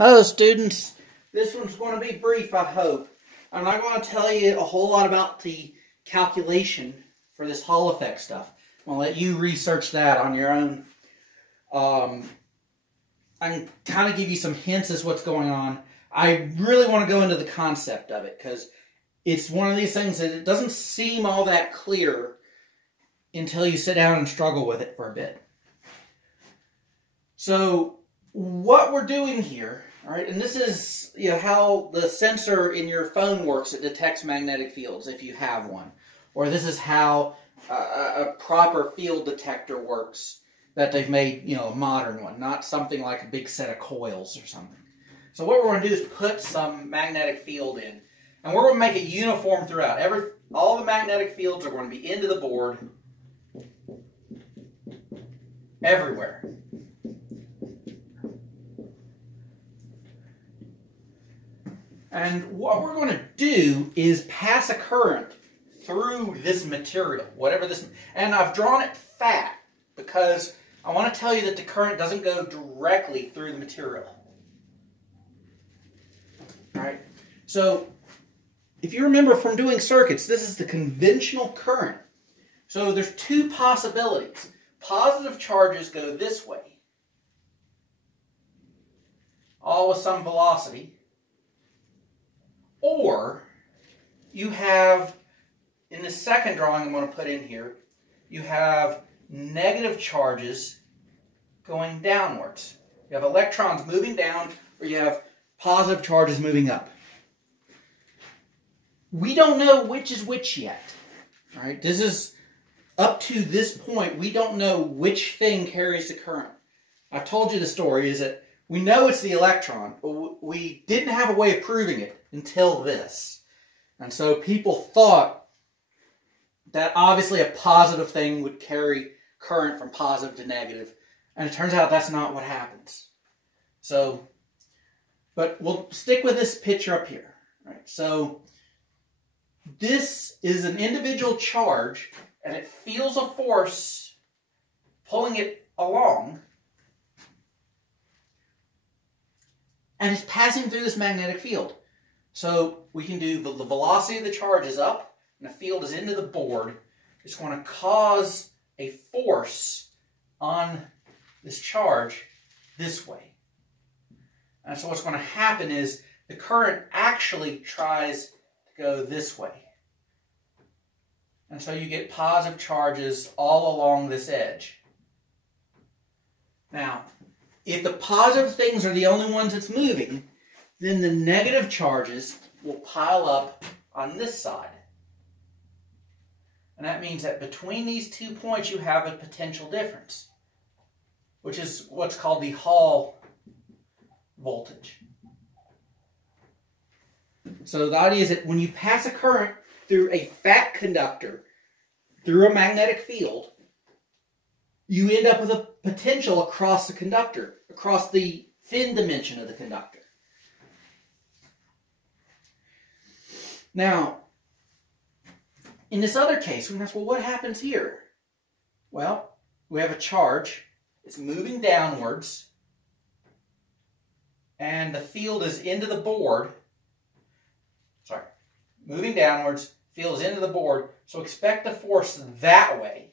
Hello students, this one's going to be brief, I hope. I'm not going to tell you a whole lot about the calculation for this Hall effect stuff. I'm going to let you research that on your own. I can kind of give you some hints as what's going on. I really want to go into the concept of it because it's one of these things that it doesn't seem all that clear until you sit down and struggle with it for a bit. So what we're doing here, all right, and this is how the sensor in your phone works. It detects magnetic fields if you have one. Or this is how a proper field detector works that they've made, a modern one, not something like a big set of coils or something. So what we're going to do is put some magnetic field in. And we're going to make it uniform throughout. All the magnetic fields are going to be into the board everywhere. And what we're going to do is pass a current through this material, whatever this, and I've drawn it fat because I want to tell you that the current doesn't go directly through the material. All right. So if you remember from doing circuits, this is the conventional current. So there's two possibilities. Positive charges go this way, all with some velocity. Or you have, in the second drawing I'm going to put in here, you have negative charges going downwards. You have electrons moving down, or you have positive charges moving up. We don't know which is which yet. All right, this is up to this point. We don't know which thing carries the current. I told you the story is that we know it's the electron, but we didn't have a way of proving it until this. And so people thought that obviously a positive thing would carry current from positive to negative. And it turns out that's not what happens. So, but we'll stick with this picture up here. Right? So this is an individual charge, and it feels a force pulling it along. And it's passing through this magnetic field. So we can do the velocity of the charge is up, and the field is into the board. It's going to cause a force on this charge this way. And so what's going to happen is the current actually tries to go this way. And so you get positive charges all along this edge. Now, if the positive things are the only ones that's moving, then the negative charges will pile up on this side. And that means that between these 2 points you have a potential difference, which is what's called the Hall voltage. So the idea is that when you pass a current through a fat conductor, through a magnetic field, you end up with a potential across the conductor, across the thin dimension of the conductor. Now, in this other case, we can ask, well, what happens here? Well, we have a charge. It's moving downwards, and the field is into the board. Sorry, moving downwards, field is into the board, so expect the force that way.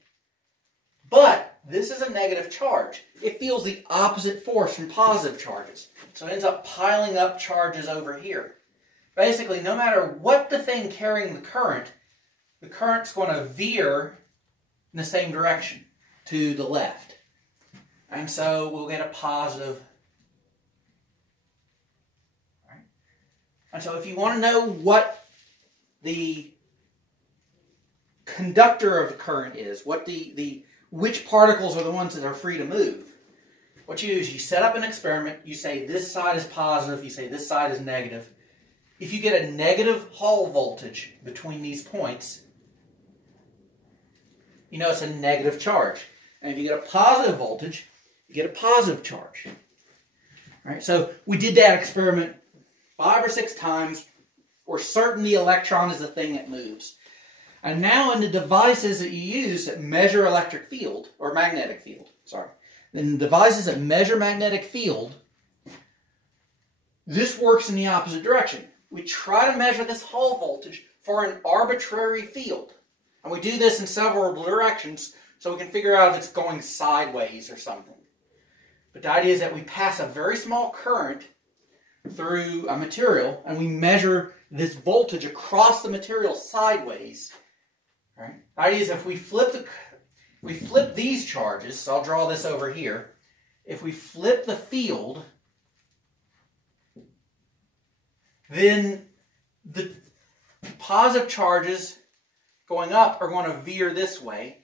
But this is a negative charge. It feels the opposite force from positive charges. So it ends up piling up charges over here. Basically, no matter what the thing carrying the current's going to veer in the same direction, to the left. And so we'll get a positive. Right? And so if you want to know what the conductor of the current is, what which particles are the ones that are free to move, what you do is you set up an experiment, you say this side is positive, you say this side is negative. If you get a negative Hall voltage between these points, you know it's a negative charge. And if you get a positive voltage, you get a positive charge. All right, so we did that experiment 5 or 6 times. We're certain the electron is the thing that moves. And now in the devices that you use that measure electric field, or magnetic field, sorry. In devices that measure magnetic field, This works in the opposite direction. We try to measure this Hall voltage for an arbitrary field. And we do this in several directions so we can figure out if it's going sideways or something. But the idea is that we pass a very small current through a material and we measure this voltage across the material sideways. Right? The idea is if we flip these charges, so I'll draw this over here. If we flip the field, then the positive charges going up are going to veer this way,